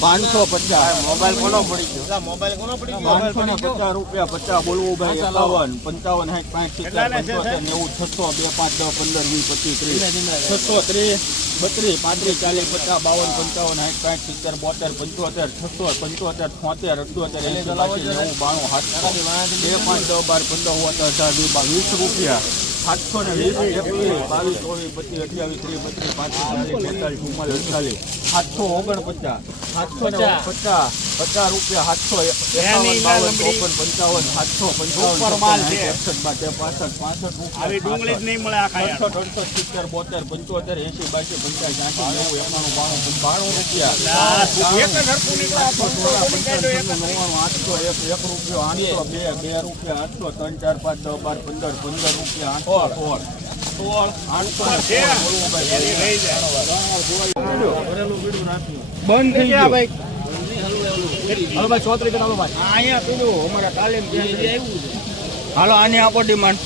પાંચસો પચાસ. મોબાઈલ કોનો પડી ગયો? મોબાઈલ કોનો પડી પાંચસો ને પચાસ રૂપિયા પચાસ બોલવું ભાઈ એકાવન પંચાવન સાઠ પાંચ સિત્તેર પંચોતેર નેવું છસો બે પાંચ દસ પંદર વીસ પચીસ ત્રીસ. છસો ત્રીસ બત્રીસ પાંત્રીસ ચાલીસ પચાસ બાવન પંચાવન સાઠ પાંચ સિત્તેર બોતેર પંચોતેર છસો પંચોતેર છોતેર અઠ્યોતેર એસી નેવું બાણું હાથ બે પાંચ દસ બાર પંદર સોળ અઢાર વીસ રૂપિયા. સાતસો ને વીસ, એકવીસ, બાવીસ, ચોવીસ, પચીસ, અઠ્યાવીસ, ત્રીસ બત્રીસ પાંત્રીસ, ચાલીસ બેતાલીસ ચુમ્માલીસ, અડતાલીસ. સાતસો ઓગણપચાસ. સાતસો પચાસ. પચાસ રૂપિયા સાતસો એકાવન બાવન ચોપન પંચાવન સાતસો પંચાવન એકસઠ પાસઠ પાસઠ. અડસઠ અડસઠ સિત્તેર બોતેર પંચોતેર એસી બાસી પંચાસ આસી નેવું એકાણું બાણું બાણું રૂપિયા. નવ્વાણું આઠસો એક એક રૂપિયો આઠસો બે બે રૂપિયા આઠસો ત્રણ ચાર પાંચ દસ બાર પંદર પંદર રૂપિયા આઠસો સોળ બંધ થઈ ગયા. ભાઈ. હાલો ભાઈ ચોત્રીસ કરાવો ભાઈ. અહીંયા પેલું અમારા તાલીમ હાલો આની આપો ડિમાન્ડ.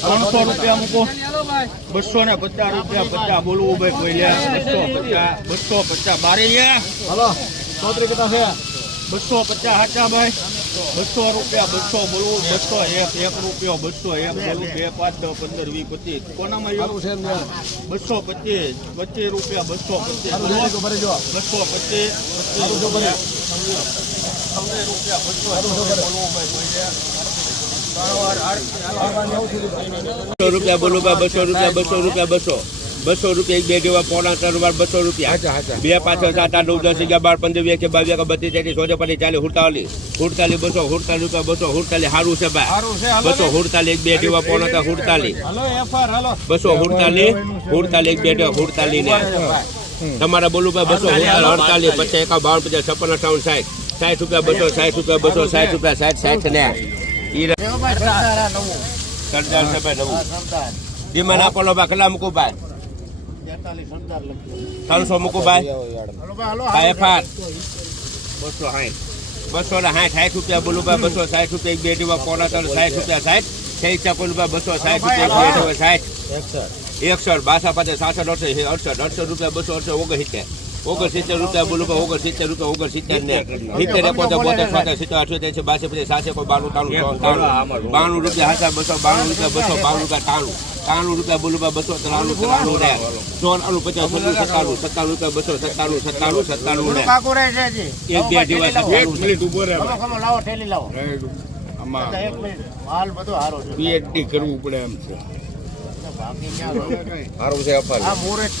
ત્રણસો રૂપિયા મૂકો. બસો ને પચાસ રૂપિયા પચાસ. બોલવું ભાઈ કોઈ લે. બસો પચાસ બસો પચાસ. બારે ગયા હાલો ચોત્રી કેટલા છે. બસો પચાસ હાચા ભાઈ. બસો રૂપિયા બસો બોલવું બસો એક એક રૂપિયો બસો એક બોલવું બે પાંચ દસ પંદર વીસ પચીસ. કોનામાં એવું છે બસો પચીસ પચીસ રૂપિયા બસો પચીસ. બસો પચીસ પચીસ રૂપિયા. બસો રૂપિયા બોલો ભાઈ બસો રૂપિયા બસો રૂપિયા બસો. બસો રૂપિયા એક બે જેવા પોણા ત્રણ વાર બસો રૂપિયા. બે પાંચ સાત આઠ નવ દસ અગિયાર બાર પંદર વીસ બાવીસ એકવીસ બત્રીસ તેત્રીસ ચોત્રીસ પચીસ ચાલીસ હુડતાલીસ હુડતાલીસ બસો હુડતાલીસ રૂપિયા બસો હુડતાલીસ સારું છે ભાઈ. બસો હુડતાલીસ એક બે જેવા પોણા ત્રણ હુડતાલીસ હાલો એફઆર હાલો. બસો હુડતાલીસ હુડતાલીસ એક બે જેવા હુડતાલીસ ને. તમારા બોલું ભાઈ બસો અડતાલીસ પચાસ એકા બાવન પચાસ છપ્પન અઠાવન સાઠ. સાઠ રૂપિયા બસો સાઠ રૂપિયા બસો સાઠ રૂપિયા સાઠ સાઠ ને. સરદાર સાહેબ નવું. ધીમા આપો લો ભાઈ કેટલા મૂકું ભાઈ. ત્રણસો મૂકું ભાઈ. ભાઈ એફઆર બસો સાઠ બસો ને સાઠ સાઠ રૂપિયા બોલું ભાઈ બસો સાઠ રૂપિયા એક બેટીમાં પોણા ત્રણ સાઠ રૂપિયા સાઠ થઈ ઈચ્છા બોલું ભાઈ બસો સાઠ રૂપિયા એક બે ડીવા સાઠ એકસઠ બાસા પાસે સાસઠ અડસઠ અડસઠ અડસઠ રૂપિયા બસો અડસઠ ઓગણસિત્તેર. ઓગણસિત્તેર રૂપિયા બોલું ભાઈ ઓગણસિત્તેર રૂપિયા ઓગણસિત્તેર ને સિત્તેર એકોતેર બોતેર છોતેર સિત્તેર અઠ્યોતેર છે બાસી પચાસ સાસે કોઈ બાણું તાણું તાણું. બાણું રૂપિયા હાથા બસો બાણું રૂપિયા બસો બાણું રૂપિયા તાણું. તાણું રૂપિયા બોલું ભાઈ બસો ત્રાણું ત્રાણું ને ચોરાણું પચાસ સત્તાણું સત્તાણું સત્તાણું રૂપિયા બસો સત્તાણું સત્તાણું સત્તાણું ને. એક બે જેવા સત્તાણું લાવો. લાવો. બધો હારો પીએચડી કરવું પડે એમ છે? સારું છે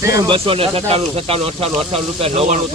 છે બસો ને સત્તાણું સત્તાણું અઠાણું અઠાણું રૂપિયા નવ્વાણું